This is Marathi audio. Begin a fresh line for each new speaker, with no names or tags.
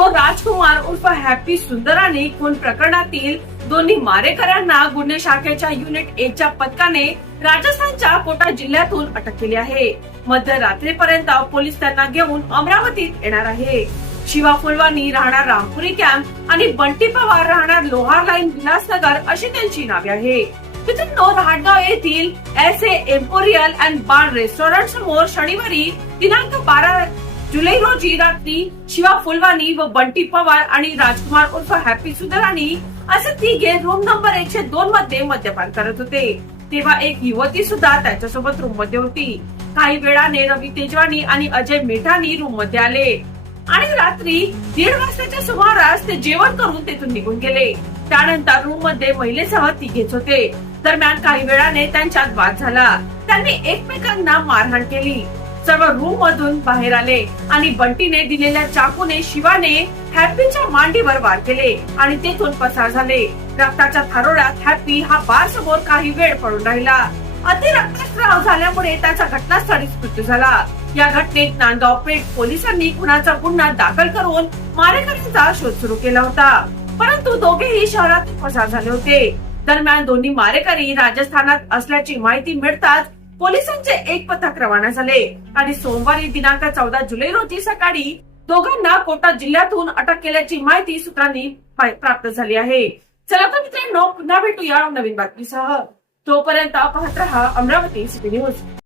मित्रांनो राजकुमार उर्फ हॅपी सुंदराने खून प्रकरणातील दोन्ही मारेकऱ्यांना गुन्हे शाखेच्या युनिट एकच्या पथकाने राजस्थानच्या कोटा जिल्ह्यातून अटक केली आहे. मध्यरात्रीपर्यंत पोलीस त्यांना घेऊन अमरावतीत येणार आहे. शिवा फुलवानी राहणार रामपुरी कॅम्प आणि बंटी पवार राहणार लोहार लाईन विलासनगर अशी त्यांची नावे आहे. मित्रांनो राहणगाव येथील S A imperial and bar restaurant समोर शनिवारी दिनांक बारा जुलै रोजी रात्री शिवा फुलवानी व बंटी पवार आणि राजकुमार उर्फ हॅपी सुंदरानी असे तिघे रूम नंबर एकशे दोन मध्ये मद्यपान करत होते. तेव्हा एक युवती सुद्धा त्याच्यासोबत रूममध्ये होती. काही वेळाने रवी तेजवानी आणि अजय मेठानी रूममध्ये आले. आणि रात्री दीड वाजताच्या सुमारास ते जेवण करून तेथून निघून गेले. त्यानंतर रूममध्ये महिलेसह तिघेच होते. दरम्यान काही वेळाने त्यांच्यात वाद झाला. त्यांनी एकमेकांना मारहाण केली. सर्व रूम मधून बाहेर आले आणि बंटीने दिलेल्या चाकूने शिवाने हॅपीच्या मांडीवर वार केले आणि तेथून पसार झाले. रक्ताच्या थारोळ्यात हॅपी हा बार समोर काही वेळ पडून राहिला. अति रक्तस्राव झाल्यामुळे त्याचा घटनास्थळीच मृत्यू झाला. या घटनेत नांदगाव पेठ पोलिसांनी खुनाचा गुन्हा दाखल करून मारेकऱ्यांचा शोध सुरू केला होता. परंतु दोघेही शहरात पसार झाले होते. दरम्यान दोन्ही मारेकरी राजस्थानात असल्याची माहिती मिळताच पोलिसांचे एक पथक रवाना झाले. आणि सोमवारी दिनांक चौदा जुलै रोजी सकाळी दोघांना कोटा जिल्ह्यातून अटक केल्याची माहिती सूत्रांनी प्राप्त झाली आहे. चला तर मित्रांनो पुन्हा भेटूया नवीन बातमीसह. तोपर्यंत पाहत रहा अमरावती सिटी न्यूज.